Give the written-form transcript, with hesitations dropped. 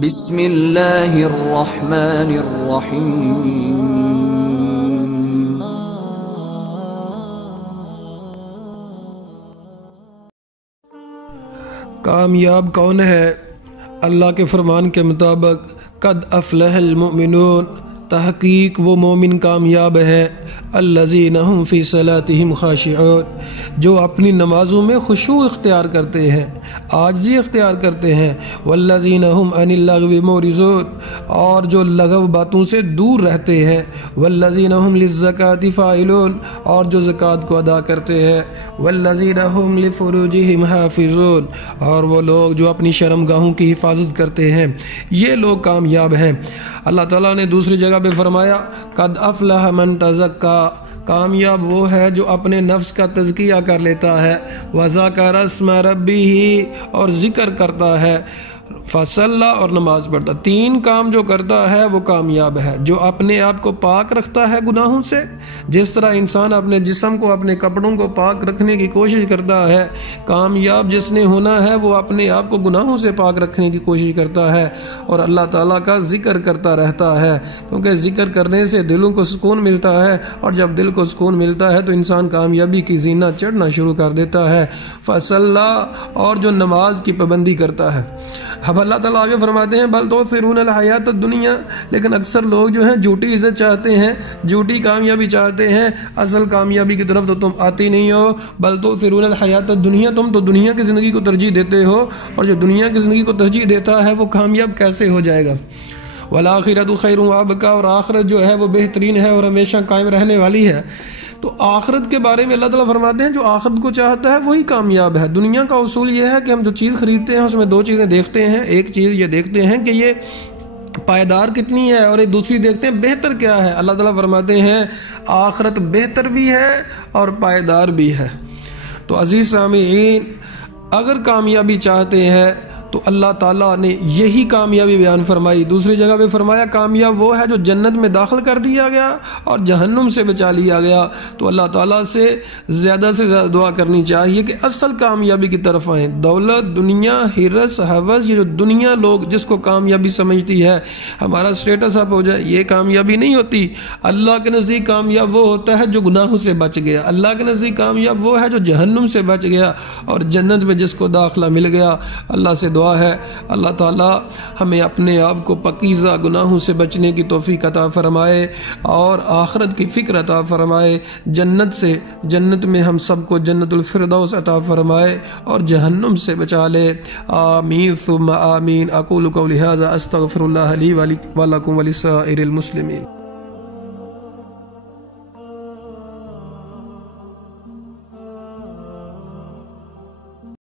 بسم اللہ الرحمن الرحیم۔ کامیاب کون ہے؟ اللہ کے فرمان کے مطابق قد افلح المؤمنون، تحقیق وہ مومن کامیاب ہے، الذین هم فی صلاتہم خاشعون، جو اپنی نمازوں میں خشوع اختیار کرتے ہیں، عاجزی اختیار کرتے ہیں، والذین هم عن اللغو معرضون، اور جو لغو باتوں سے دور رہتے ہیں، والذین هم للزکاة فاعلون، اور جو زکوٰۃ کو ادا کرتے ہیں، والذین هم لفروجہم حافظون، اور وہ لوگ جو اپنی شرمگاہوں کی حفاظت کرتے ہیں، یہ لوگ کامیاب ہیں۔ اللہ تعالیٰ نے دوسری جگہ پہ فرمایا قد افلح من تزکا، کامیاب وہ ہے جو اپنے نفس کا تزکیہ کر لیتا ہے، وذکر اسم ربہ، اور ذکر کرتا ہے، فصلی، اور نماز پڑھتا۔ تین کام جو کرتا ہے وہ کامیاب ہے۔ جو اپنے آپ کو پاک رکھتا ہے گناہوں سے، جس طرح انسان اپنے جسم کو، اپنے کپڑوں کو پاک رکھنے کی کوشش کرتا ہے، کامیاب جس نے ہونا ہے وہ اپنے آپ کو گناہوں سے پاک رکھنے کی کوشش کرتا ہے اور اللہ تعالیٰ کا ذکر کرتا رہتا ہے، کیونکہ ذکر کرنے سے دلوں کو سکون ملتا ہے، اور جب دل کو سکون ملتا ہے تو انسان کامیابی کی زینت چڑھنا شروع کر دیتا ہے۔ فصلی، اور جو نماز کی پابندی کرتا ہے۔ اب اللہ تعالیٰ آگے فرماتے ہیں بل تؤثرون الحیات الدنیا، لیکن اکثر لوگ جو ہیں جھوٹی عزت چاہتے ہیں، جھوٹی کامیابی چاہتے ہیں، اصل کامیابی کی طرف تو تم آتی نہیں ہو۔ بل تؤثرون الحیات الدنیا، تم تو دنیا کی زندگی کو ترجیح دیتے ہو، اور جو دنیا کی زندگی کو ترجیح دیتا ہے وہ کامیاب کیسے ہو جائے گا؟ والآخرۃ خیر وابقیٰ، اور آخرت جو ہے وہ بہترین ہے اور ہمیشہ قائم رہنے والی ہے۔ تو آخرت کے بارے میں اللہ تعالیٰ فرماتے ہیں جو آخرت کو چاہتا ہے وہی کامیاب ہے۔ دنیا کا اصول یہ ہے کہ ہم جو چیز خریدتے ہیں اس میں دو چیزیں دیکھتے ہیں، ایک چیز یہ دیکھتے ہیں کہ یہ پائیدار کتنی ہے، اور ایک دوسری دیکھتے ہیں بہتر کیا ہے۔ اللہ تعالیٰ فرماتے ہیں آخرت بہتر بھی ہے اور پائیدار بھی ہے۔ تو عزیز سامعین، اگر کامیابی چاہتے ہیں تو اللہ تعالیٰ نے یہی کامیابی بیان فرمائی۔ دوسری جگہ پہ فرمایا کامیاب وہ ہے جو جنت میں داخل کر دیا گیا اور جہنم سے بچا لیا گیا۔ تو اللہ تعالیٰ سے زیادہ دعا کرنی چاہیے کہ اصل کامیابی کی طرف آئیں۔ دولت، دنیا، حرص، ہوس، یہ جو دنیا لوگ جس کو کامیابی سمجھتی ہے، ہمارا سٹیٹس اپ ہو جائے، یہ کامیابی نہیں ہوتی۔ اللہ کے نزدیک کامیاب وہ ہوتا ہے جو گناہوں سے بچ گیا، اللہ کے نزدیک کامیاب وہ ہے جو جہنم سے بچ گیا، اور جنت میں جس کو داخلہ مل گیا۔ اللہ سے دعا ہے اللہ تعالیٰ ہمیں اپنے آپ کو پاکیزہ گناہوں سے بچنے کی توفیق عطا فرمائے اور آخرت کی فکر عطا فرمائے، جنت میں ہم سب کو جنت الفردوس عطا فرمائے اور جہنم سے بچا لے۔ آمین ثم آمین۔ اقول قولی ھذا استغفر اللہ لی ولکم ولسائر المسلمین۔